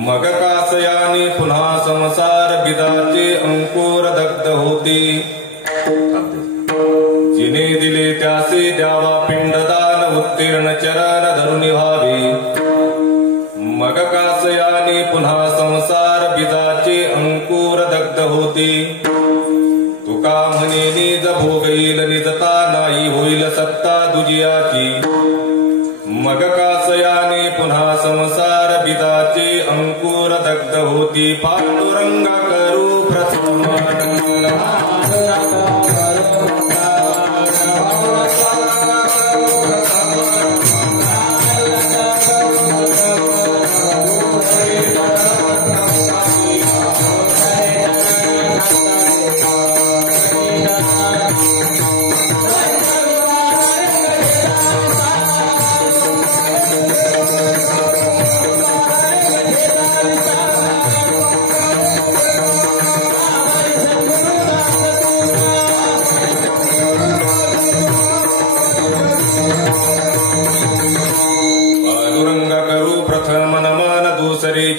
मग कासयाने पुन्हा संसार बिदाचे अंकुर दग्ध होती. जिने दिले त्यासे द्यावा पिंडदान उत्तीर्ण चरण धरुणी व्हावे. मग कासयाने पुन्हा संसार बिदाचे अंकुर दग्ध होती. तुका म्हणे निज भोगईल निजता नाही होईल सत्ता दुजियाची. मग कासयाने पुन्हा संसार बिदाचे अंकुर दग्ध होती. पांडुरंग करू प्रथम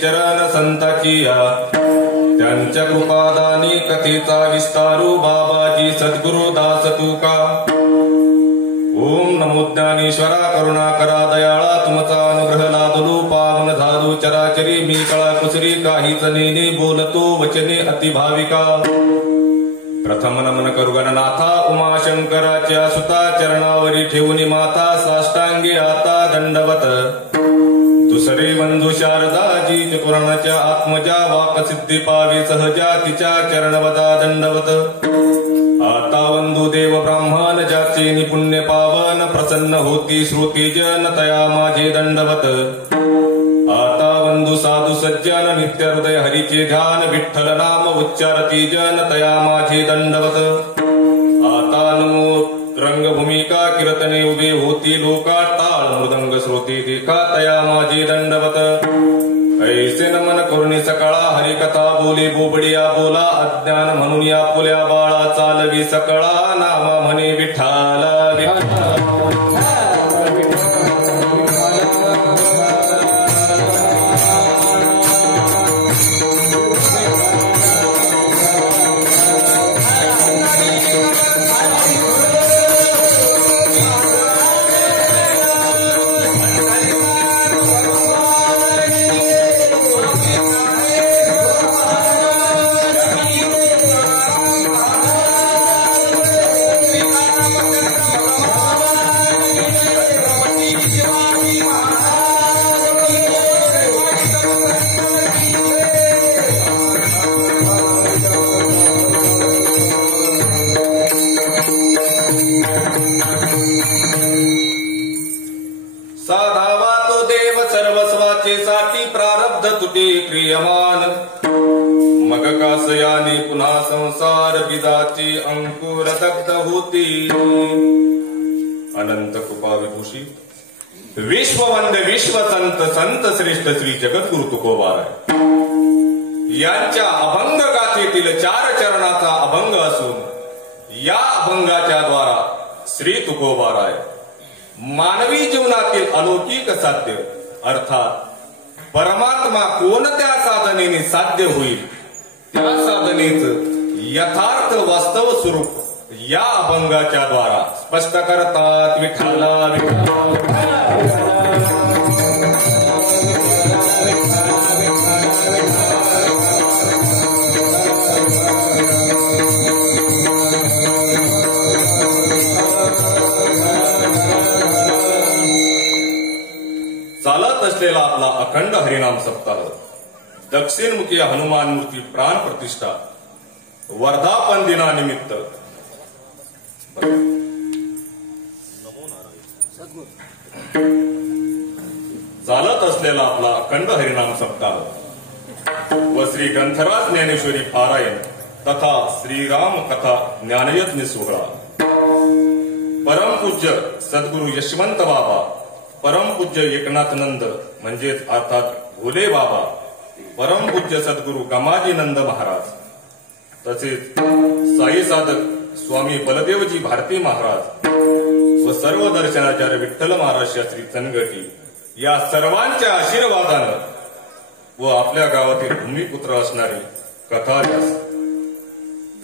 चरण संताचिया. त्यांच्या कृपादानी कथेचा विस्तारू बाबाजी सद्गुरु दास तुका. ओम नमो ज्ञानेश्वरा करुणाकरा दयाळा तुमचा अनुग्रह लादलो पावन झालो चराचरी. मी कळा कुसरी काहीच नेने बोलतो वचने अतिभाविका. प्रथम नमन करू गणनाथा उमाशंकराच्या सुता. चरणावरी ठेवून माता साष्टांगी आता दंडवत. दुसरे बंधू शारदाजी चतुर्णाच्या आत्मजा वाक सिद्धी पावे सहजा. तिच्या चरणवदा दंडवत. आता वंदू देव ब्राह्मण ज्याचे निपुण्य पावन. प्रसन्न होती श्रोते जन तया माझे दंडवत. आता वंदू साधू सज्जन नित्य हृदय हरीचे ध्यान. विठ्ठल नाम उच्चारती जन तया माझे दंडवत. आता नमो रंगभूमिका कीर्तने उभे होती लोका. टाळ मृदंग श्रोते देखा तया माझे दंडवत. ऐसे नमन करुणी सकाळा हरिकथा बोले बोबडिया बोला. अज्ञान म्हणून या पुल्या बाळा चालवी सकळा. नामा म्हणे विठ्ठला विठ्ठला. साधावा तो देव सर्वस्वाचे साठी प्रारब्ध तुटे क्रियमान. मग कासयाने पुन्हा संसार बिदाचे अंकुर दग्ध होती. अनंत कृपा विभूषी विश्ववंद विश्वसंत संत श्रेष्ठ श्री जगद्गुरु तुकोबाराय यांच्या अभंग गाथेतील 4 चरणाचा अभंग असून या अभंगाच्या द्वारा श्री तुकोबाराय मानवी जीवनातील अलौकिक साध्य अर्थात परमात्मा कोणत्या साधनेने साध्य होईल त्या साधनेचं यथार्थ वास्तव स्वरूप या अभंगाच्या द्वारा स्पष्ट करतात. विठ्ठला विठ्ठला. चालत असलेला आपला अखंड हरिनाम सप्ताह दक्षिणमुखी हनुमान मूर्ती प्राण प्रतिष्ठा वर्धापन दिनानिमित्त चालत असलेला आपला अखंड हरिनाम सप्ताह व श्री ग्रंथराज ज्ञानेश्वरी पारायण तथा श्रीराम कथा ज्ञानयज्ञ सोहळा परमपूज्य सद्गुरु यशवंत बाबा परमपूज्य एकनाथनंद म्हणजेच अर्थात भोले बाबा परमपूज्य सद्गुरु गमाजीनंद महाराज तसेच साई साधक स्वामी बलदेवजी भारती महाराज व सर्व दर्शनाचार्य विठ्ठल महाराज शास्त्री चनगटी या सर्वांच्या आशीर्वादानं व आपल्या गावातील भूमिपुत्र असणारे कथाव्यास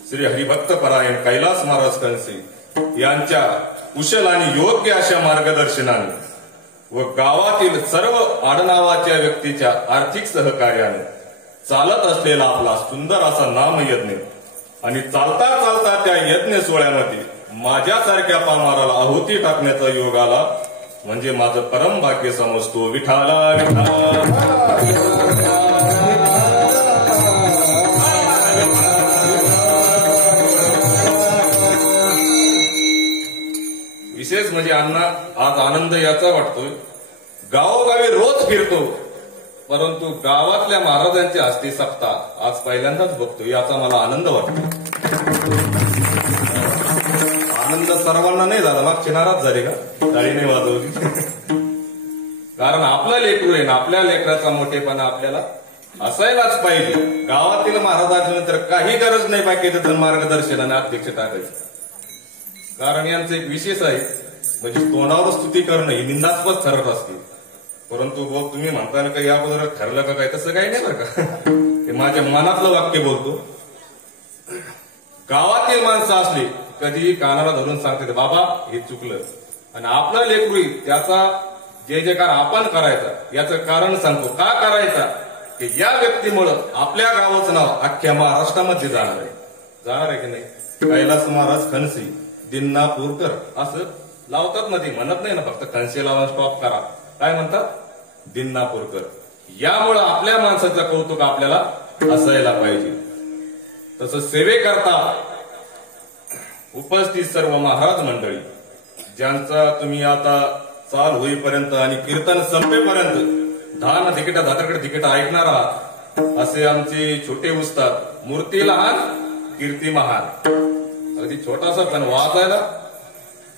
श्री हरिभक्त परायण कैलास महाराज कणसे यांच्या कुशल आणि योग्य अशा मार्गदर्शनाने व गावातील सर्व आडनावाच्या व्यक्तीच्या आर्थिक सहकार्याने चालत असलेला आपला सुंदर असा नामयज्ञ आणि चालता चालता त्या यज्ञ सोहळ्यामध्ये माझ्यासारख्या पामाराला आहुती टाकण्याचा योग आला म्हणजे माझं परम भाग्य समजतो. विठाला विशेष म्हणजे अण्णा आज आनंद याचा वाटतोय, गावोगावी रोज फिरतो परंतु गावातल्या महाराजांच्या हस्ते सप्ताह आज पहिल्यांदाच बघतो, याचा मला आनंद वाटतो. आनंद सर्वांना नाही झाला, मागची नाराज झाले का टाळी नाही वाजवली. कारण आपला लेकरू आहे ना, आपल्या लेकराचा मोठेपणा आपल्याला असायलाच पाहिजे. गावातील महाराजांनंतर काही गरज नाही बाकीचं मार्गदर्शन आणि अध्यक्ष टाकायचं. कारण यांचं एक विशेष आहे, म्हणजे तोंडावर स्तुती करणं ही निंदास्पद ठरत असते. परंतु भाऊ तुम्ही म्हणताना काही अगोदर ठरलं का काय, तसं काही नाही बरं का. ते माझ्या मनातलं वाक्य बोलतो. गावातील माणसं असली कधी कानाला धरून सांगते बाबा हे चुकलं, आणि आपलं लेकरू त्याचा जे जयकार आपण करायचा याचं कारण सांगतो. का करायचा, की या व्यक्तीमुळं आपल्या गावाचं नाव अख्ख्या महाराष्ट्रामध्ये जाणार आहे की नाही. कैलास महाराज खनसे दिन्नापूरकर असं लावतात ना, ते म्हणत नाही ना फक्त खनसे लावा स्टॉप करा, काय म्हणतात दिन्नापूरकर. यामुळं आपल्या माणसाचं कौतुक आपल्याला असायला पाहिजे. तसं सेवेकरता उपस्थित सर्व महाराज मंडळी ज्यांचा तुम्ही आता चाल होईपर्यंत आणि कीर्तन संपेपर्यंत धान तिकीट धातरकडे तिकीट ऐकणार आहात, असे आमचे छोटे उस्ताद मूर्ती लहान कीर्ती महान, अगदी छोटासा पण वाजायला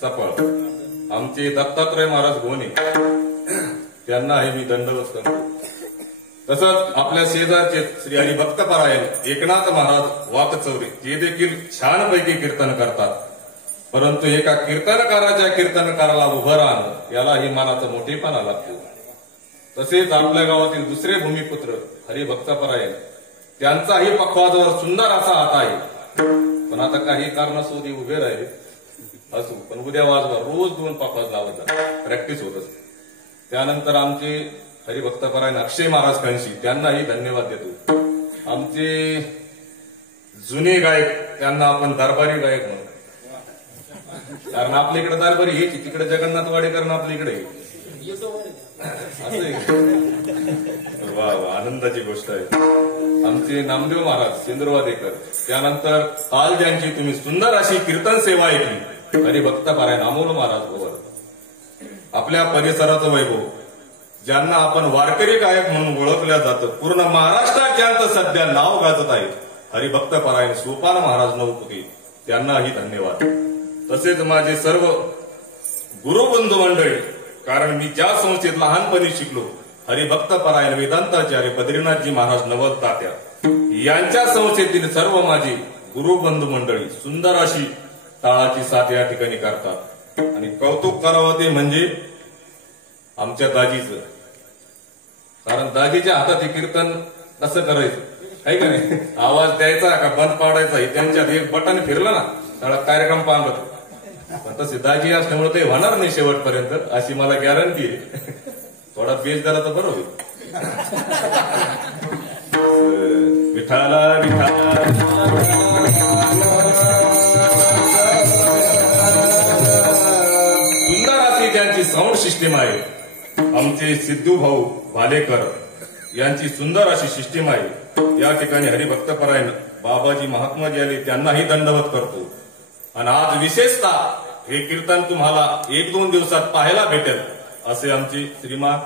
चपळ आमचे दत्तात्रय महाराज गोने, त्यांना हे मी दंडवत करतो. तसंच आपल्या शेजारचे श्री हरिभक्त परायण एकनाथ महाराज वाकचौरे, ते देखील छानपैकी कीर्तन करतात. परंतु एका कीर्तनकाराच्या कीर्तनकाराला उभं राहणं यालाही मनाचा मोठेपणा लागतो. तसेच आपल्या गावातील दुसरे भूमिपुत्र हरिभक्त परायण, त्यांचाही पखवाजावर सुंदर असा हात आहे. पण आता काही कारणास्तव उभे राहिले असू, पण उद्या वाजवा रोज 2 पखवाज लावत जा, प्रॅक्टिस होत असते. त्यानंतर आमचे हरिभक्त परायण अक्षय महाराज खणशी, त्यांनाही धन्यवाद देतो. आमचे जुने गायक, त्यांना आपण दरबारी गायक म्हणतो. कारण आपल्या इकडे दरबारी हे तिकडे जगन्नाथ करणं आपल्या इकडे वा वा, आनंदाची गोष्ट आहे. आमचे नामदेव महाराज सेंद्रवादेकर, त्यानंतर काल ज्यांची तुम्ही सुंदर अशी कीर्तन सेवा ऐकली हरिभक्त परायण अमोल महाराज भवर, आपल्या परिसराचं वैभव, ज्यांना आपण वारकरी गायक म्हणून ओळखल्या जातं, पूर्ण महाराष्ट्रात ज्यांचं सध्या नाव गाजत आहे हरिभक्त परायण सोपान महाराज नवपुते, त्यांनाही धन्यवाद. तसेच माझे सर्व गुरुबंधू मंडळी, कारण मी ज्या संस्थेत लहानपणी शिकलो हरिभक्त परायण वेदांताचार्य बद्रीनाथजी महाराज नवल तात्या, यांच्या संस्थेतील सर्व माझी गुरुबंधू मंडळी सुंदर अशी टाळाची साथ या ठिकाणी करतात. आणि कौतुक करावं ते म्हणजे आमच्या दाजीचं, कारण दाजीच्या हातात हे कीर्तन कसं करायचं आहे का नाही, आवाज द्यायचा का बंद पाडायचा हे त्यांच्यात एक बटन फिरलं ना सगळा कार्यक्रम पांगत. पण तसे दाजी असल्यामुळे ते होणार नाही शेवटपर्यंत, अशी मला गॅरंटी आहे. थोडा बेस जरा तर बरं होईल. विठाला विठाला सुंदर अशी त्यांची साऊंड सिस्टीम आहे. आमचे सिद्धू भाऊ भालेकर यांची सुंदर अशी सिस्टीम आहे. या ठिकाणी हरिभक्त परायण बाबाजी महात्माजी आले, त्यांनाही दंडवत करतो. आणि आज विशेषतः हे कीर्तन तुम्हाला 1-2 दिवसात पाहायला भेटेल असे आमचे श्रीमान,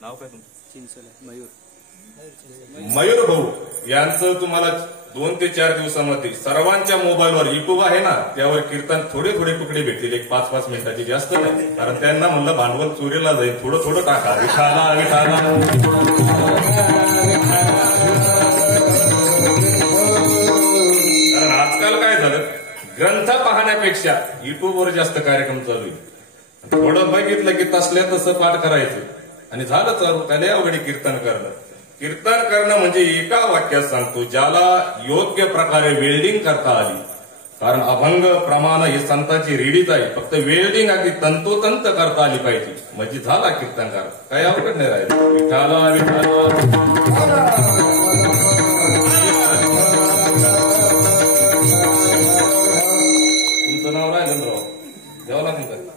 नाव काय तुमचं, मयूर भाऊ यांचं तुम्हाला 2 ते 4 दिवसामध्ये सर्वांच्या मोबाईलवर युट्यूब आहे ना, त्यावर कीर्तन थोडे थोडे तुकडे भेटतील, 1-5 मिनिटाची, जास्त नाही. कारण त्यांना म्हणलं भांडवल चोरीला जाईल, थोडं थोडं टाका. विठाला विठाला कारण आजकाल काय झालं, ग्रंथ पाहण्यापेक्षा युट्यूबवर जास्त कार्यक्रम चालू आहे. थोडं बघितलं की तसल्या तसं पाठ करायचं आणि झालं चालू. त्याला अवघडी कीर्तन करणं. कीर्तन करणं म्हणजे एका वाक्यात सांगतो, ज्याला योग्य प्रकारे वेल्डिंग करता आली. कारण अभंग प्रमाण ही संतांची रीडीच आहे. फक्त वेल्डिंग अगदी तंतोतंत करता आली पाहिजे म्हणजे झाला कीर्तनकार. काही अवघड नाही राहिलं. विठाला विठाला तुमचं नाव राहिलं राव जेव्हा लागून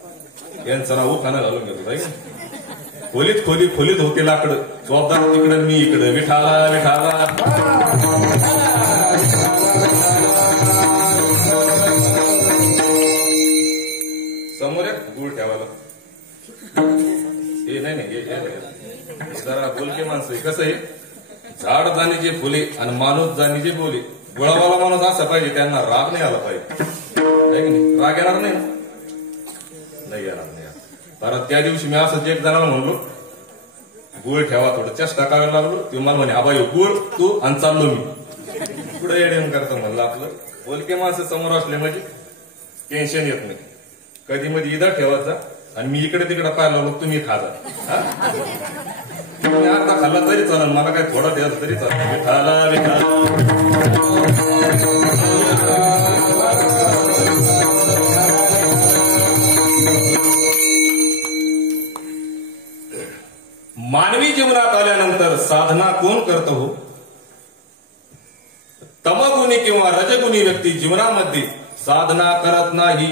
यांचं नाव खाना घालून घेतो. खोलीत खोलीत होते लाकडं. जबाबदार तिकडं मी इकडं. विठाला विठाला समोर एक गुळ ठेवायला. हे नाही जरा बोलके माणसं. कसं आहे, झाड जाणीचे फुले आणि माणूस जाणीचे बोले. गुळावाला माणूस असं पाहिजे, त्यांना राग नाही आला पाहिजे. राग येणार नाही येणार. कारण त्या दिवशी मी असंच एक जणाला म्हणलो गुळ ठेवा, थोडं चेष्टा करायला लागलो. ते मला म्हणे आबा गुळ तू आणि चाललो मी पुढे येऊन करतो म्हणलं. आपलं बोलके माणसं समोर असले म्हणजे टेन्शन येत नाही. कधी मध्ये इथं ठेवायचा आणि मी इकडे तिकडे पाहायला लागलो, तुम्ही खाजा. तुम्ही अर्धा खाल्ला तरी चालेल, मला काय थोडा द्यायचा तरी चालेल. विठाला विठाला मानवी जीवनात आल्यानंतर साधना कोण करतो हो? तमगुणी किंवा रजगुणी व्यक्ती जीवनामध्ये साधना करत नाही.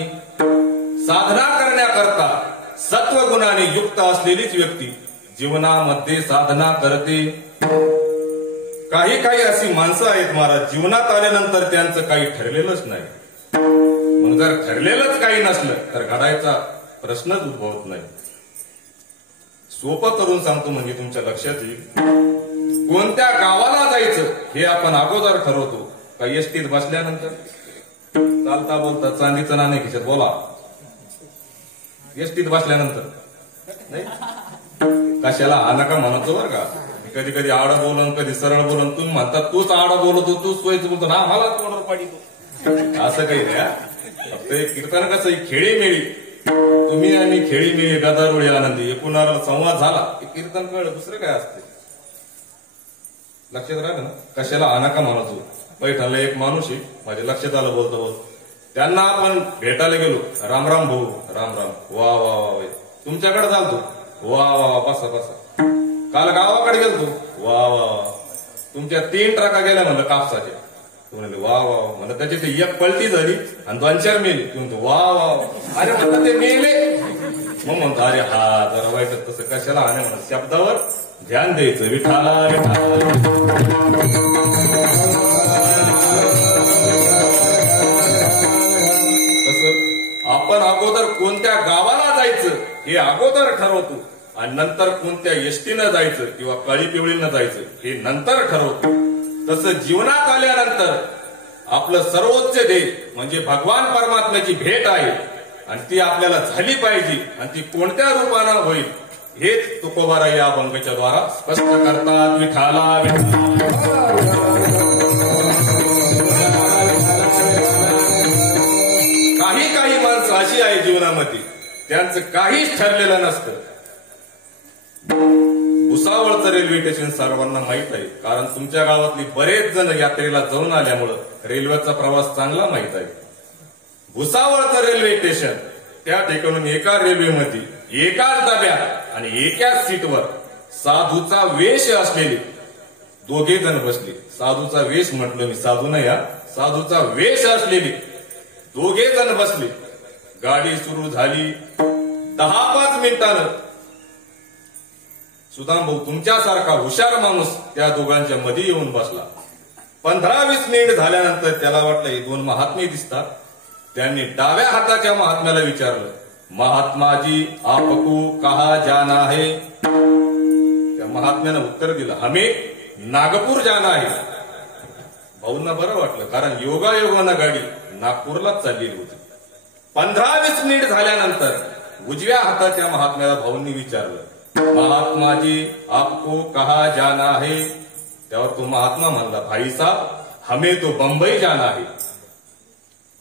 साधना करण्याकरता सत्वगुणाने युक्त असलेलीच व्यक्ती जीवनामध्ये साधना करते. काही अशी माणसं आहेत महाराज, जीवनात आल्यानंतर त्यांचं काही ठरलेलंच नाही. मग जर ठरलेलंच काही नसलं तर घडायचा प्रश्नच उद्भवत नाही. सोपं करून सांगतो म्हणजे तुमच्या लक्षात येईल. कोणत्या गावाला जायचं हे आपण अगोदर ठरवतो का एसटीत बसल्यानंतर? चालता बोलता चांदीचं नाणे खिशात बोला. एसटीत बसल्यानंतर नाही. कशाला हा नका म्हणतो बरं का. कधी कधी आड बोलन, कधी सरळ बोलन. तुम्ही म्हणतात तूच आड बोलतो, तूच सोयच बोलतो ना, मला तोंडावर पाडीतो. असं काही नाही. फक्त कीर्तन कसं खेळीमेळी, तुम्ही आणि खेळीमेळी गदारोळी आनंदी एकूणाला संवाद झाला की कीर्तन कळलं. दुसरं काय असते लक्षात राहिलं ना. कशाला अनाका म्हणतो. पैठणला एक माणूस आहे, माझ्या लक्षात आलं बोलतो. त्यांना आपण भेटायला गेलो. राम राम भाऊ. राम राम. वा वा वा. तुमच्याकडे चालतो. वा वा बसा बसा. काल गावाकडे गेलतो. वा वा. तुमच्या 3 ट्रका गेल्या म्हणलं कापसाच्या. म्हणले वा वा. म्हणलं त्याची ते एक पलटी झाली आणि 2-4 मेले. म्हणतो वा वा. अरे म्हणतात ते मेले. मग म्हणतो अरे हा जरा वाईट तसं कशाला आणि म्हणत शब्दावर ध्यान द्यायचं. विठाला तसं आपण अगोदर कोणत्या गावाला जायचं हे अगोदर ठरवतो आणि नंतर कोणत्या एसटीनं जायचं किंवा काळी पिवळीनं जायचं हे नंतर ठरवतो. तसं जीवनात आल्यानंतर आपलं सर्वोच्च ध्येय म्हणजे भगवान परमात्म्याची भेट आहे आणि ती आपल्याला झाली पाहिजे. आणि ती कोणत्या रूपानं होईल हेच तुकोबाराय या अभंगाच्या द्वारा स्पष्ट करतात. विठाला काही माणसं अशी आहे जीवनामध्ये त्यांचं काहीच ठरलेलं नसतं. भुसावळचं रेल्वे स्टेशन सर्वांना माहित आहे. कारण तुमच्या गावातली बरेच जण यात्रेला जाऊन आल्यामुळं रेल्वेचा प्रवास चांगला माहित आहे. भुसावळचं रेल्वे स्टेशन त्या ठिकाणून एका रेल्वेमध्ये एकाच डब्यात आणि एकाच सीटवर साधूचा वेश असलेले 2 जण बसले. साधूचा वेश म्हटलं मी, साधू नाही हा. साधूचा वेश असलेले 2 जण बसले. गाडी सुरू झाली. 10-5 मिनिटानं सुदाम भाऊ तुमच्यासारखा हुशार माणूस त्या दोघांच्या मध्ये येऊन बसला. 15-20 मिनिट झाल्यानंतर त्याला वाटलं हे 2 महात्मे दिसतात. त्यांनी डाव्या हाताच्या महात्म्याला विचारलं, महात्माजी आपको कहा जाना है? त्या महात्म्यानं उत्तर दिलं, हमें नागपूर जाना है. भाऊंना बरं वाटलं कारण योगायोगानं गाडी नागपूरलाच चाललेली होती. 15-20 मिनिट झाल्यानंतर उजव्या हाताच्या महात्म्याला भाऊंनी विचारलं, महात्माजी आपको कहा जाना है? त्यावर तो महात्मा म्हणला, भाई साहब हमें तो बंबई जाना है.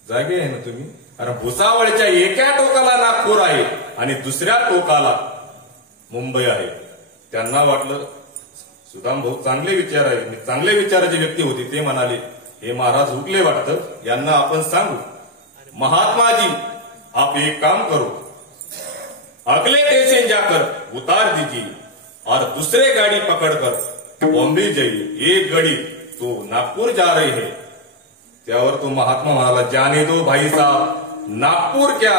जागे आहे ना तुम्ही? कारण भुसावळच्या एका टोकाला नागपूर आहे आणि दुसऱ्या टोकाला मुंबई आहे. त्यांना वाटलं सुदाम भाऊ चांगले विचार आहे, चांगले विचाराची व्यक्ती होती. ते म्हणाले हे महाराज हुकले वाटतं, यांना आपण सांगू महात्माजी आप एक काम करो, अगले स्टेशन जाकर उतार दीजिए और दूसरे गाड़ी पकड़कर बॉम्बे जाइए. एक गाड़ी तो नागपुर जा रही है. त्यावर तो महात्मा म्हणाला जाने दो भाई साहब, नागपुर क्या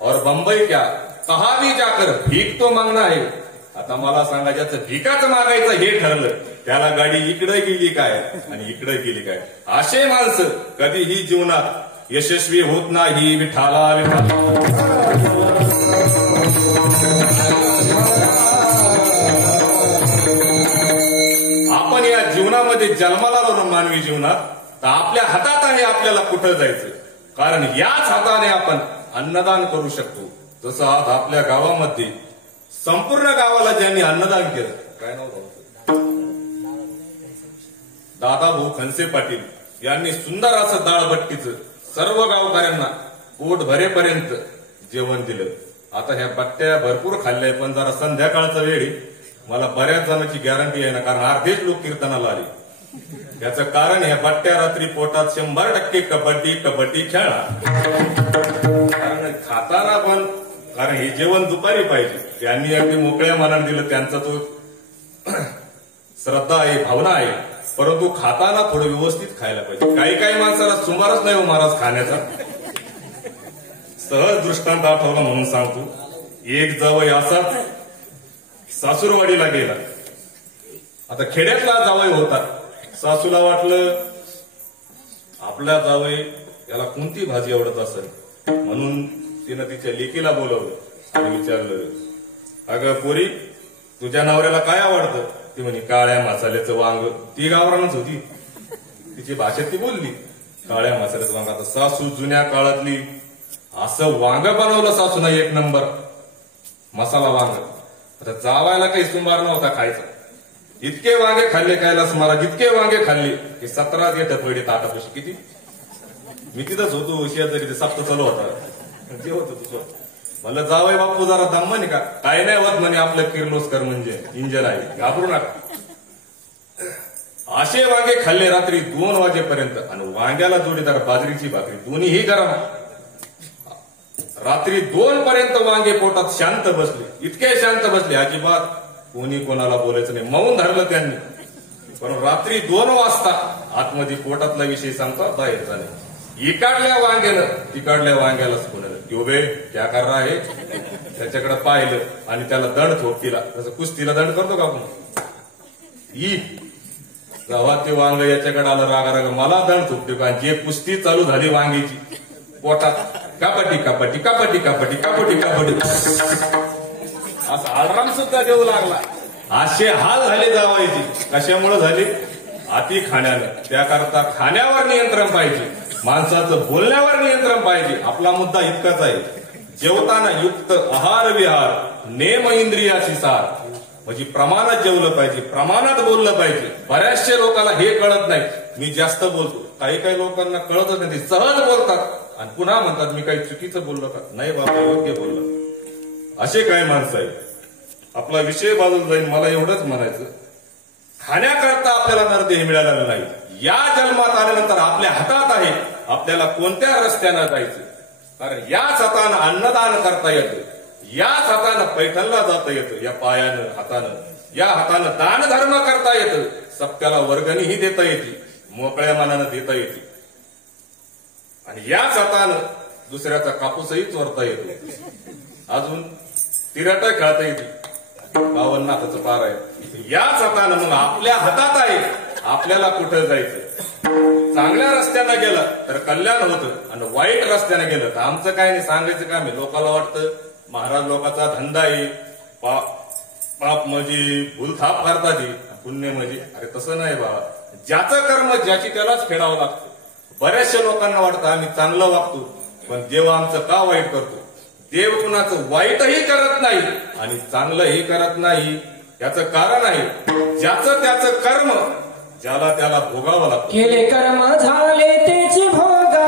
और बंबई क्या, कहा भी जाकर भीक तो मागना है. आता मला सांगा ज्याचं भिकाच मागायचं हे ठरलं त्याला गाडी इकडे गेली काय आणि इकडे गेली काय. असे माणसं कधीही जीवनात यशस्वी होत नाही. विठाला विठाला. आपण या जीवनामध्ये जन्माला आलो ना मानवी जीवनात, तर आपल्या हातात आहे आपल्याला कुठं जायचं. कारण याच हाताने आपण अन्नदान करू शकतो. जसं आज आपल्या गावामध्ये संपूर्ण गावाला ज्यांनी अन्नदान केलं, काय नाव दादाभाऊ खनसे पाटील यांनी सुंदर असं डाळबट्टीचं सर्व गावकऱ्यांना पोट भरेपर्यंत जेवण दिलं. आता ह्या बट्ट्या भरपूर खाल्ल्या, पण जरा संध्याकाळचा वेळी मला बऱ्याच जणांची गॅरंटी आहे ना, कारण अर्धेच लोक कीर्तनाला आले. याचं कारण ह्या बट्ट्या रात्री पोटात 100% कबड्डी कबड्डी खेळणार. कारण खाताना पण, कारण हे जेवण दुपारी पाहिजे. त्यांनी अगदी मोकळ्या मनाने दिलं, त्यांचा तो श्रद्धा आहे, भावना आहे. परंतु खाताना थोडं व्यवस्थित खायला पाहिजे. काही माणसाला सुमारच नाही हो महाराज खाण्याचा. सहज दृष्टांत आठवला म्हणून सांगतो. एक जावई असाच सासूरवाडीला गेला. आता खेड्यातला जावई होता. सासूला वाटलं आपल्या जावई याला कोणती भाजी आवडत असेल, म्हणून तिनं तिच्या लेकीला बोलवलं आणि विचारलं, अगं पोरी तुझ्या नवऱ्याला काय आवडतं? ती म्हणे काळ्या मसाल्याचं वांग. ती गावरानच होती, तिची भाषेत ती बोलली काळ्या मसाल्याचं वांग. आता सासू जुन्या काळातली असं वांग बनवलं सासूना, एक नंबर मसाला वांग. आता जावायला काही सुमार नव्हता खायचा. इतके वांगे खाल्ले कैलास महाराज, इतके वांगे खाल्ले की 17 येतात पडे ताटापाशी. किती मी तिथंच होतो शेजारी, ते सप्त चालू होता. ते होतं तुझं म्हणलं जावई बापू जरा दम म्हणे का, काय नाही होत म्हणे, आपलं किर्लोस्कर म्हणजे इंजन आहे, घाबरू नका. असे वांगे खाल्ले रात्री 2 वाजेपर्यंत. आणि वांग्याला जोडीदार बाजरीची भाकरी, दोन्हीही गरम. रात्री 2 पर्यंत वांगे पोटात शांत बसले, इतके शांत बसले अजिबात कोणी कोणाला बोलायचं नाही, मौन धरलं त्यांनी. पण रात्री 2 वाजता आतमध्ये पोटातला विषय सांगता बाहेरचा नाही. इकडल्या वांग्यानं तिकडल्या वांग्यालाच बोललं, योबे क्या कर रहा है. त्याच्याकडे पाहिलं आणि त्याला दंड ठोकतीला, तसं कुस्तीला दंड करतो का आपण. जेव्हा ते वांग याच्याकडे आलं रागा मला दंड ठोकते का. जे कुस्ती चालू झाली वांगीची, पोटात कापटी कापटी कापटी कापटी कापटी कापटी असं अलार्म सुद्धा देऊ लागला. असे हाल झाले जावायचे. कशामुळे झाले? अति खाण्यानं. त्याकरता खाण्यावर नियंत्रण पाहिजे, माणसाचं बोलण्यावर नियंत्रण पाहिजे. आपला मुद्दा इतकाच आहे, जेवताना युक्त आहार विहार, नेम इंद्रियाची सार. म्हणजे प्रमाणात जेवलं पाहिजे, प्रमाणात बोललं पाहिजे. बऱ्याचशा लोकांना हे कळत नाही. मी जास्त बोलतो, काही लोकांना कळतच नाही, ते सहज बोलतात आणि पुन्हा म्हणतात मी काही चुकीचं बोललो का. नाही बाबा, योग्य बोललं. असे काय माणसं आहेत. आपला विषय बाजूला जाईल. मला एवढंच म्हणायचं, खाण्याकरता आपल्याला नरदेह मिळालेला नाही. या जन्मात आल्यानंतर आपल्या हातात आहे आपल्याला कोणत्या रस्त्यानं जायचं. कारण याच हातानं अन्नदान करता येतं, याच हातानं पैठणला जाता येतं, या पायानं हातानं. या हातानं दान धर्म करता येतं, सप्त्याला वर्गणीही देता येते, मोकळ्या मनानं देता येते. आणि याच हातानं दुसऱ्याचा कापूसही चोरता येतो, अजून तिरटा खेळता येते, 52 हाताचं पार आहे. याच हातानं मग आपल्या हातात आहे आपल्याला कुठं जायचं. चांगल्या रस्त्यानं गेलं तर कल्याण होतं आणि वाईट रस्त्यानं गेलं तर आमचं काय नाही, सांगायचं काम आहे. लोकांना वाटतं महाराज लोकांचा धंदा आहे, पाप म्हणजे भूलथाप करतात, पुण्य म्हणजे. अरे तसं नाही बाबा, ज्याचं कर्म ज्याची त्यालाच फेडावं लागतं. बऱ्याचशा लोकांना वाटतं आम्ही चांगलं वागतो, पण देव आमचं का वाईट करतो. देव कुणाचं वाईटही करत नाही आणि चांगलंही करत नाही. याचं कारण आहे ज्याचं त्याचं कर्म ज्याला त्याला भोगावं लागतं. केले कर्म झाले त्याची भोगा.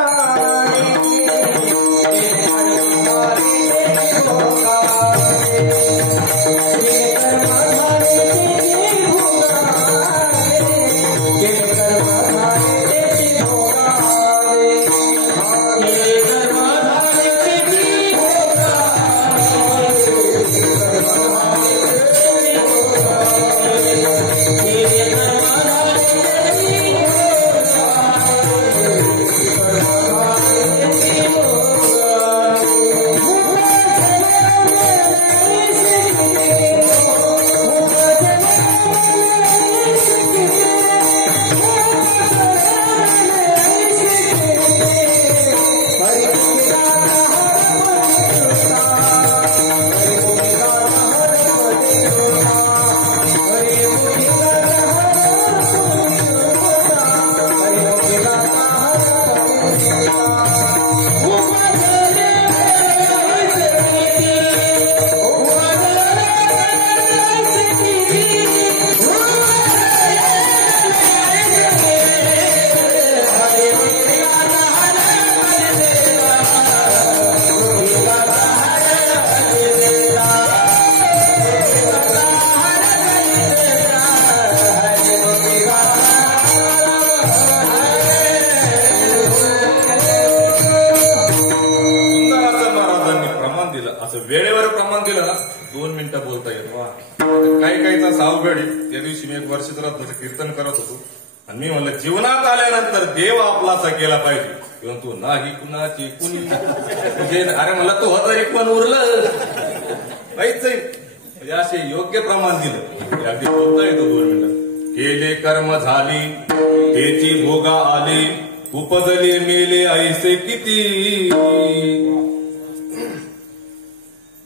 त्या दिवशी मी एक वर्ष कीर्तन करत होतो आणि मी म्हणलं जीवनात आल्यानंतर देव आपलासा केला पाहिजे, किंवा तू नाही कुणाची कुणी म्हणजे अरे मला तो तरी पण उरलं काहीच म्हणजे असे योग्य प्रमाण दिलं. अगदी बोलता येतो 2 मिनिटं. केले कर्म झाली त्याची भोगा आले, उपजले मेले ऐसे किती.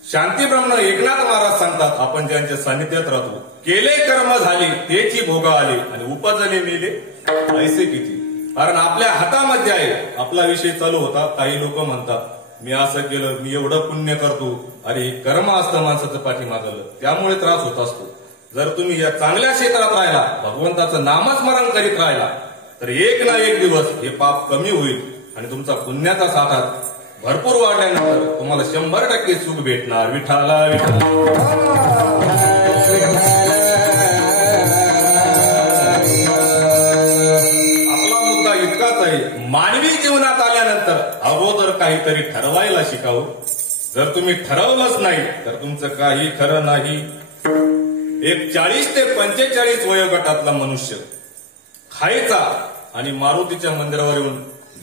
शांती ब्रह्म एकनाथ महाराज सांगतात, आपण ज्यांच्या सानिध्यात राहतो, केले कर्म झाले त्याची भोगा आले आणि उपजले मेले ऐसे किती. कारण आपल्या हातामध्ये आहे. आपला विषय चालू होता, काही लोक म्हणतात मी असं केलं, मी एवढं पुण्य करतो. अरे कर्म असतं माणसाचं पाठीमागलं, त्यामुळे त्रास होत असतो. जर तुम्ही या चांगल्या क्षेत्रात राहिला, भगवंताचं नामस्मरण करीत राहिला, तर एक ना एक दिवस हे पाप कमी होईल आणि तुमचा पुण्याचा साठा भरपूर वाढल्यानंतर तुम्हाला 100% सुख भेटणार. विठाला आपला मुद्दा इतकाच आहे, मानवी जीवनात आल्यानंतर अगोदर काहीतरी ठरवायला शिकावं. जर तुम्ही ठरवलंच नाही तर तुमचं काही खरं नाही. एक 40 ते 45 वयोगटातला मनुष्य खायचा आणि मारुतीच्या मंदिरावर येऊन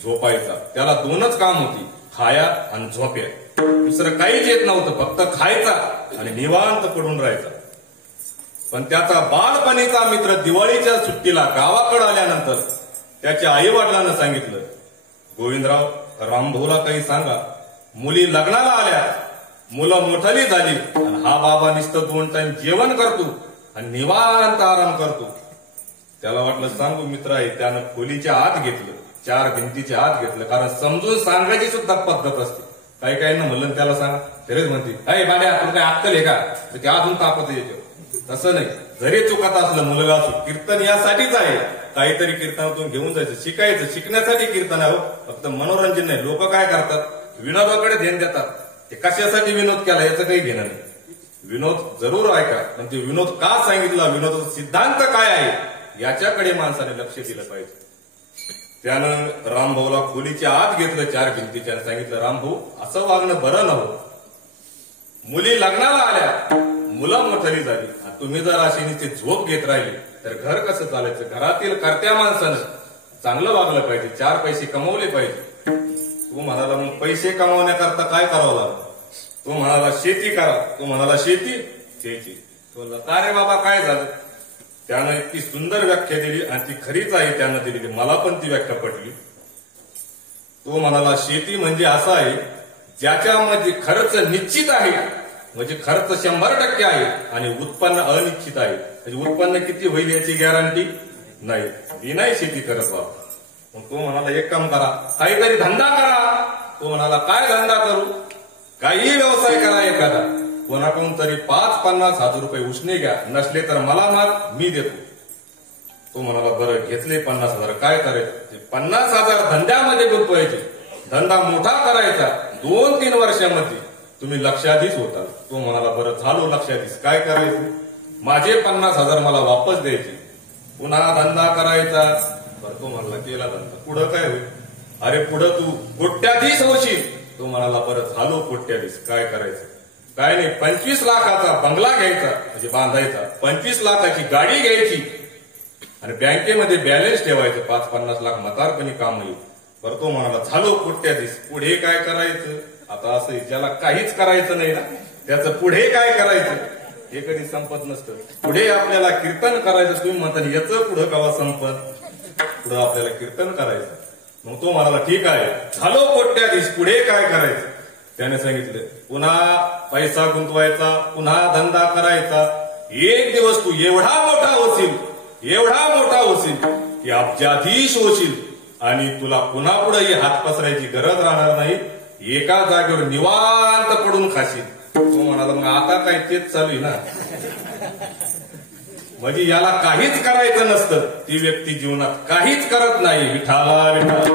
झोपायचा. त्याला 2च काम होती, खाया आणि झोप्या. दुसरं काहीच येत नव्हतं, फक्त खायचा आणि निवांत पडून राहायचा. पण त्याचा बालपणीचा मित्र दिवाळीच्या सुट्टीला गावाकडे आल्यानंतर त्याच्या आई वडिलांना सांगितलं, गोविंदराव रामभाऊला काही सांगा, मुली लग्नाला आल्या, मुलं मोठाली झाली आणि हा बाबा नुसतं 2 टाइम जेवण करतो आणि निवांत आराम करतो. त्याला वाटलं सांगू मित्र आहे. त्यानं खोलीच्या आत घेतलं, 4 भिंतीच्या आत घेतलं, कारण समजून सांगायची सुद्धा पद्धत असते. काही काहींना म्हणलं त्याला सांगा, तरीच म्हणते अरे बाड्या आपण काय अक्कल आहे का, ते अजून तापत येतो. तसं नाही, जरी चुकत असलं मुलगा असो, कीर्तन यासाठीच आहे. काहीतरी कीर्तनातून घेऊन जायचं, शिकायचं, शिकण्यासाठी कीर्तन आहे. फक्त मनोरंजन नाही. लोक काय करतात, विनोदाकडे ध्यान देतात. ते कशासाठी विनोद केला याचं काही घेणं नाही. विनोद जरूर ऐका, पण ते विनोद का सांगितला, विनोदाचा सिद्धांत काय आहे याच्याकडे माणसाने लक्ष दिलं पाहिजे. त्यानं रामभाऊला खोलीच्या आत घेतलं, 4 भिंतीच्या, सांगितलं रामभाऊ असं वागणं बरं नव्हतं. मुली लग्नाला आल्या, मुलं मोठरी झाली, तुम्ही जर अशी नुसती झोप घेत राहिली तर घर कसं चालायचं. घरातील कर्त्या माणसानं चांगलं वागलं पाहिजे, 4 पैसे कमवले पाहिजे. तू म्हणाला मग पैसे कमावण्याकरता काय करावं लागतं. तो म्हणाला शेती करा. तो म्हणाला शेती शेती. तो म्हणला का रे बाबा काय झालं. त्यानं इतकी सुंदर व्याख्या दिली आणि ती खरीच आहे त्यानं दिलेली, मला पण ती व्याख्या पटली. तो म्हणाला शेती म्हणजे असं आहे ज्याच्यामध्ये खर्च निश्चित आहे, म्हणजे खर्च 100% आहे आणि उत्पन्न अनिश्चित आहे. म्हणजे उत्पन्न किती होईल याची गॅरंटी नाही. मी नाही शेती करत बाबा. मग तो म्हणाला एक काम करा, काहीतरी धंदा करा. तो म्हणाला काय धंदा करू. काही व्यवसाय करा एखादा, कोणाकडून तरी 5-50 हजार रुपये उसने घ्या, नसले तर मला माग, मी देतो. तो म्हणाला बरं घेतले 50 हजार, काय करायचं. 50 हजार धंद्यामध्ये गुंतवायचे, धंदा मोठा करायचा. 2-3 वर्षामध्ये तुम्ही लक्षाधीश होता. तो म्हणाला बरं झालो लक्षाधीश, काय करायचं. माझे 50 हजार मला वापस द्यायचे, पुन्हा धंदा करायचा. बरं तो म्हणाला केला धंदा, पुढं काय होईल. अरे पुढं तू कोट्याधीश होशील. तो म्हणाला बरं झालो कोट्याधीश, काय करायचं. काय नाही, 25 लाखाचा बंगला घ्यायचा, म्हणजे बांधायचा. 25 लाखाची गाडी घ्यायची आणि बँकेमध्ये बॅलन्स ठेवायचं. 5-50 लाख म्हातारपणी काम येईल. बरं तो म्हणाला झालो कोट्याधीश, पुढे काय करायचं. आता असं ज्याला काहीच करायचं नाही ना, त्याचं पुढे काय करायचं हे कधी संपत नसतं. पुढे आपल्याला कीर्तन करायचं. तुम्ही म्हणता याचं पुढं गावा संपत, पुढं आपल्याला कीर्तन करायचं. मग तो म्हणाला ठीक आहे झालो कोट्याधीश, पुढे काय करायचं. त्याने सांगितलं पुन्हा पैसा गुंतवायचा, पुन्हा धंदा करायचा. एक दिवस तू एवढा मोठा होशील, एवढा मोठा होशील की अब्जाधीश होशील आणि तुला पुन्हा पुढे ही हात पसरायची गरज राहणार नाही. एका जागेवर निवांत पडून खाशील. तो म्हणाला मग आता काय तेच चालू आहे ना. म्हणजे याला काहीच करायचं नसतं, ती व्यक्ती जीवनात काहीच करत नाही. विठाला विठाला.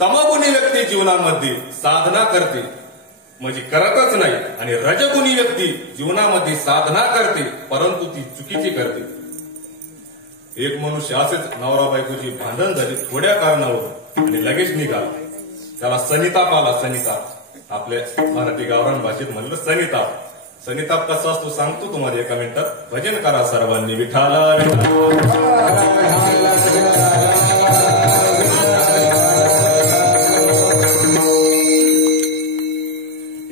तमगुणी व्यक्ती जीवनामध्ये साधना करते म्हणजे करतच नाही, आणि रजगुणी व्यक्ती जीवनामध्ये साधना करते परंतु ती चुकीची करते. एक मनुष्य असेच नवरा बायकोची भांडण झाली थोड्या कारणावर. आणि लगेच निघाला. त्याला सनिताप आला. सनिताप आपल्या मराठी गावरान भाषेत म्हणलं सनिताप. सनिताप कसा असतो सांगतो तुम्हाला एका मिनिटात. भजन करा सर्वांनी विठाला.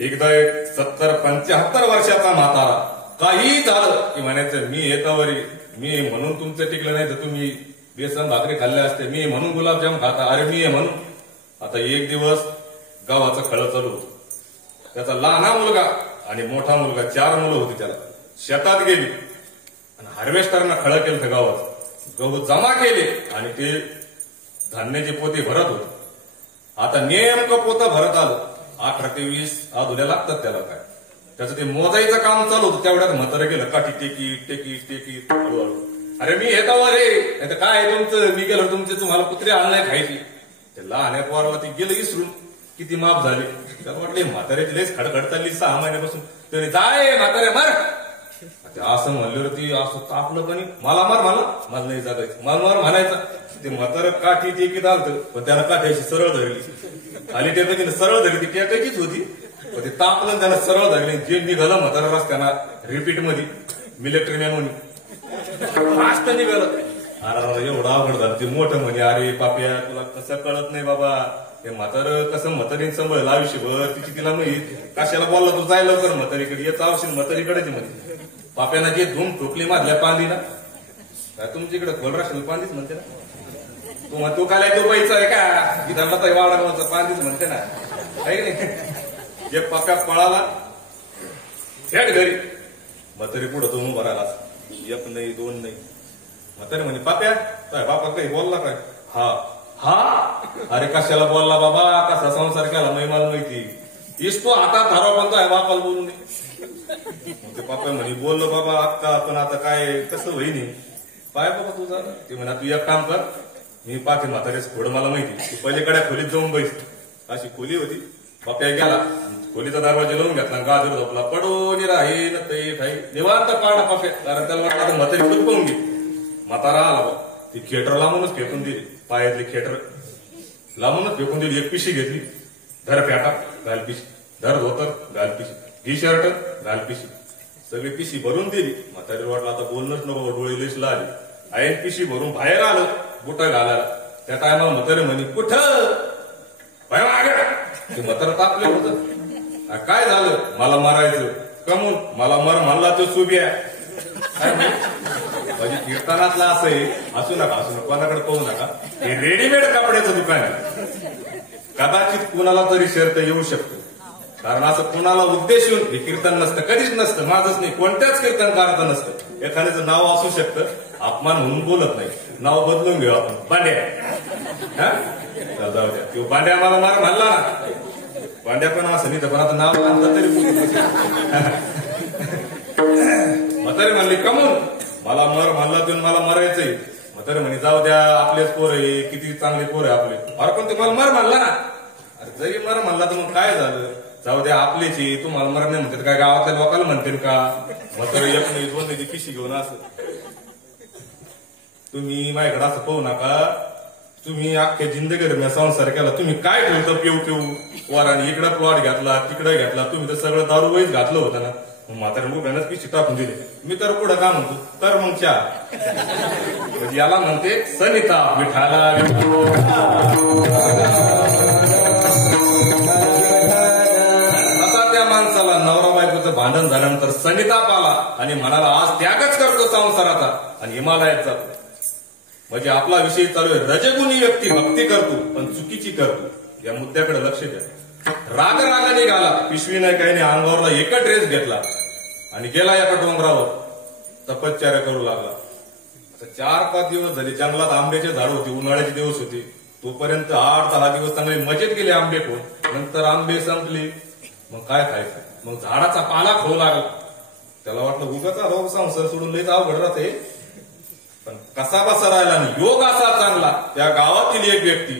एकदा एक 70-75 वर्षाचा म्हातारा काही झालं की म्हणायचं मी येतावरी मी म्हणून तुमचं टिकलं नाही तर तुम्ही बेसन भाकरी खाल्ल्या असते. मी म्हणून गुलाबजाम खाता. अरे मी म्हणून. आता एक दिवस गावाचं खळ चालू होतं. त्याचा लहाना मुलगा आणि मोठा मुलगा 4 मुलं होती. त्याला शेतात गेली आणि हार्वेस्टरनं खळ केलं गावात. गहू जमा केले आणि ते धान्याची पोती भरत होते. आता नेमकं पोतं भरत आलं. 18 ते 20 आधुल्या लागतात त्याला. काय त्याचं ते मोजायचं काम चालू होतं. तेवढ्यात म्हातारं गेलं काठी टेकी टेकी टेकी हळूहळू. अरे मी येतावर रे नाही काय तुमचं मी गेलो तुमचे तुम्हाला कुत्रे आणलाय खायची. ते लहान पोराला ती गेलं इसरून किती माप झाले. त्याला वाटले म्हाताऱ्याची लेस खडखड चालली 6 महिन्यापासून. तरी जाय म्हातारे मार. असं म्हणल्यावर ती असं तापलं पण मला मार मला नाही जागायचं मला मार म्हणायचं. ते म्हातारं काठी टेकीत आलतं पण त्याला काठ्याशी सरळ धरली. खाली टेकीनं सरळ धरली. ती टेकायचीच होती पण ते तापलं त्याला सरळ धरली. जे निघालं म्हातारा रस्त्याना रिपीट मध्ये मिलिटरी मॅन म्हणून फास्ट निघालं. अरे एवढा अवघड झालं. ते मोठं म्हणे अरे पाप्या तुला कसं कळत नाही बाबा. ते म्हातारं कसं म्हातारीन सांभाळलं आयुष्यभर. तिची तिला माहित कशाला बोलला तू जाय लवकर म्हातारीकडे येत आवश्यक म्हातारीकडेच म्हणे. पाप्याना जे धूम ठोकली मारल्या पांदीना काय तुमच्याकडे खोल राशील पांदीच म्हणते ना. तू काय दुबईचा आहे का की धर्माचा वाडा पांदीच म्हणते ना काही नाही. एक पाप्या पळाला थेट घरी. म्हातारी पुढं तो उभा राहिला. 1 नाही 2 नाही. म्हातारी म्हणे पाप्या काय बापा काही बोलला काय. हा हा अरे कशाला बोलला बाबा कसा संसार केला मला माहिती. इसतो हातात धारा बनतो आहे बापाला बोलून. ते पाप्या म्हणे बोललो बाबा अक्का पण आता काय कसं होईनी पाय बाबा तुझा. ते म्हणा तू एक काम कर मी पाठी म्हातारेच थोडं मला माहिती. तू पलीकडे खोलीत जाऊन बैस. अशी खोली होती. पाप्या गेला खोलीचा दरवाजा लावून घेतला. गाजर झोपला पडून राही निवांत पाडा पाप्या. कारण त्याला वाटलं म्हातारी खुद पाहून घे. म्हातारा आला बा. ती खेटर लांबूनच फेकून दिली. पायातली खेटर लांबूनच फेकून दिली. एक पिशी घेतली. धर फेटा घाल पिशी. धर धोतर घाल पिशी. ही शर्ट घाल पिशी. सगळी पिशी भरून दिली. म्हातारी वाटलं आता बोलणंच नको डोळे लिस्टला आली. आईन पिशी भरून बाहेर आलं बुटं घालायला. त्या टायमाला म्हातारी म्हणे कुठं ते म्हातारं तापले होतं. काय झालं मला मारायचं कमून मला मर म्हणला तो सुबिया. म्हणजे कीर्तनातला असं आहे. असू नका कोणाकडे पाहू नका. हे रेडीमेड कपड्याचं दुकान आहे. कदाचित कुणाला तरी शर्त येऊ शकतो. कारण असं कुणाला उद्देश येऊन हे कीर्तन नसतं कधीच नसतं. माझंच नाही कोणत्याच कीर्तनकाराचं नसतं. एखाद्याचं नाव असू शकतं अपमान म्हणून बोलत नाही. नाव बदलून घेऊ आपण बांड्या. जाऊ द्या तो बांड्या मला मार म्हणला ना. बांड्या पण असं नाही तर पण आता नाव आणलं तरी म्हातारी म्हणली कमून मला मर म्हणला तुम्ही मला मरायचंय. म्हातारी म्हणे जाऊ द्या आपलेच पोर आहे किती चांगले पोर आहे आपले. अरे पण तुम्हाला मर म्हणला ना. अरे जरी मर म्हणला तर मग काय झालं जाऊ द्या आपलेची तुम्हाला मर नाही म्हणतात काय गावातल्या लोकांना म्हणतील का. म्हातारी 1 नाही 2 नाही पिशी घेऊन असं. तुम्ही माझ्याकडे असं पाहू नका. तुम्ही अख्ख्या जिंदगी संसार केला. तुम्ही काय ठेवतं पिऊ वराने इकडे प्लॉट घेतला तिकडे घेतला. तुम्ही तर सगळं दारू वहीच घातलं होतं ना. म्हाताऱ्या मुलांनाच पिशी टाकून दिली. मी तर पुढं का म्हणतो तर मग चहा. याला म्हणते सनिता विठाला. असा त्या माणसाला नवरा बायकोचं भांडण झाल्यानंतर सनिताप आला आणि म्हणाला आज त्यागच करतो संसाराचा आणि हिमालयात जातो. म्हणजे आपला विषय चालू आहे. रजगुणी व्यक्ती भक्ती करतो पण चुकीची करतो. या मुद्द्याकडे लक्ष द्या. रागाने घाला पिशवी नाही काही नाही. अंगावरला एक ड्रेस घेतला आणि गेला एका डोंगरावर तपश्चर्या करू लागला. 4-5 दिवस झाले. जंगलात आंब्याचे झाड होते. उन्हाळ्याचे दिवस होते. तोपर्यंत 8-10 दिवस चांगले मजेत गेले आंबे खाऊन. नंतर आंबे संपले. मग काय खायचं. मग झाडाचा पाला खाऊ लागला. त्याला वाटलं उगाचा रोग संसार सोडून लयच अवघड राहते. पण कसा बसा राहिला नाही. योग असा चांगला त्या गावातील एक व्यक्ती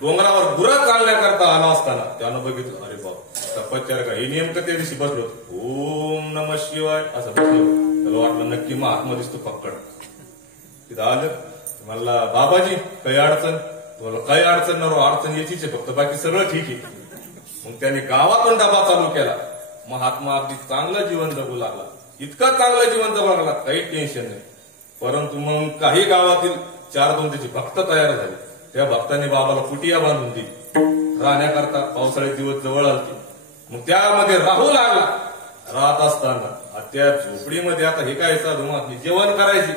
डोंगरावर गुरं चालण्याकरता आला असताना त्यानं बघितलं अरे बाप तपश्चर्या का हे नेमकं त्या दिवशी बसलो ओम नमः शिवाय असं बसलो. त्याला वाटलं नक्की महात्मा दिसतो पक्कड. तिथं आलं म्हणला बाबाजी काही अडचण. बोला काही अडचण नको, अडचण याचीच आहे, फक्त बाकी सगळं ठीक आहे. मग त्याने गावातून डबा चालू केला. महात्मा अगदी चांगलं जीवन जगू लागला, इतकं चांगलं जीवन जगू लागला, काही टेन्शन नाही. परंतु मग काही गावातील 4-2 त्याची भक्त तयार झाले. त्या भक्तांनी बाबाला कुटिया बांधून दिली राहण्याकरता. पावसाळ्यात दिवस जवळ आलते. मग त्यामध्ये राहू लागला. राहत असताना त्या झोपडीमध्ये आता हे काय साधू महात्मे जेवण करायचे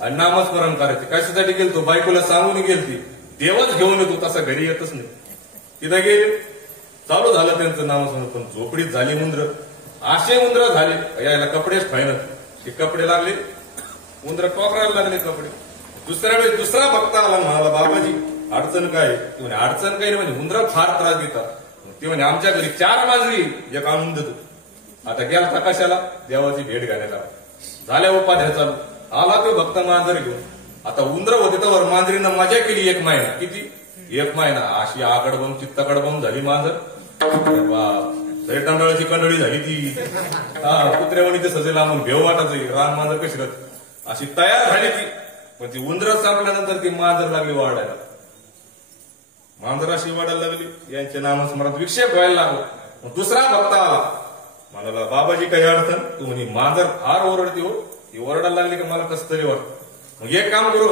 आणि नामस्मरण करायचे. कशासाठी गेलतो? बायकोला सांगून गेलती देवच घेऊन येतो, तसा घरी येतच नाही. तिथं गेले, चालू झालं त्यांचं नामस्मरण. पण झोपडीत झाली उंदर, असे उंदर झाले यायला कपडेच फायनल. ते कपडे लागले, उंदर टोकरायला लागले कपडे. दुसऱ्या वेळेस दुसरा भक्त आला, म्हणाला बाबाजी अडचण काय? ते म्हणे अडचण काही नाही, म्हणजे उंदर फार त्रास देतात. ते म्हणे आमच्या घरी 4 मांजरी एक आणून देतो. आता गेला कशाला? देवाची भेट घालायला. झाल्या उपाध्या चालू. आला तो भक्त मांजर घेऊन. आता उंदर होते तर मांजरीनं मजा केली 1 महिना. किती? 1 महिना अशी आगडबम चित्तकडबम झाली मांजर. टंडळाची कंडळी झाली ती. कुत्र्यावणी ते सजे लांबून भेव वाटायचं रान मांजर कशी राहत अशी तयार झाली ती. पण ती उंदर संपल्यानंतर ती मांजर लागली वाढायला. मांजर अशी वाढायला लागली, यांच्या नामस्मरणात विक्षेप व्हायला लागला. दुसरा भक्त आला, म्हणाला बाबाजी काही अडचण? तू म्हणे मांजर फार ओरडते हो. ती ओरडायला लागली की मला कसं तरी वाटतं. मग एक काम करू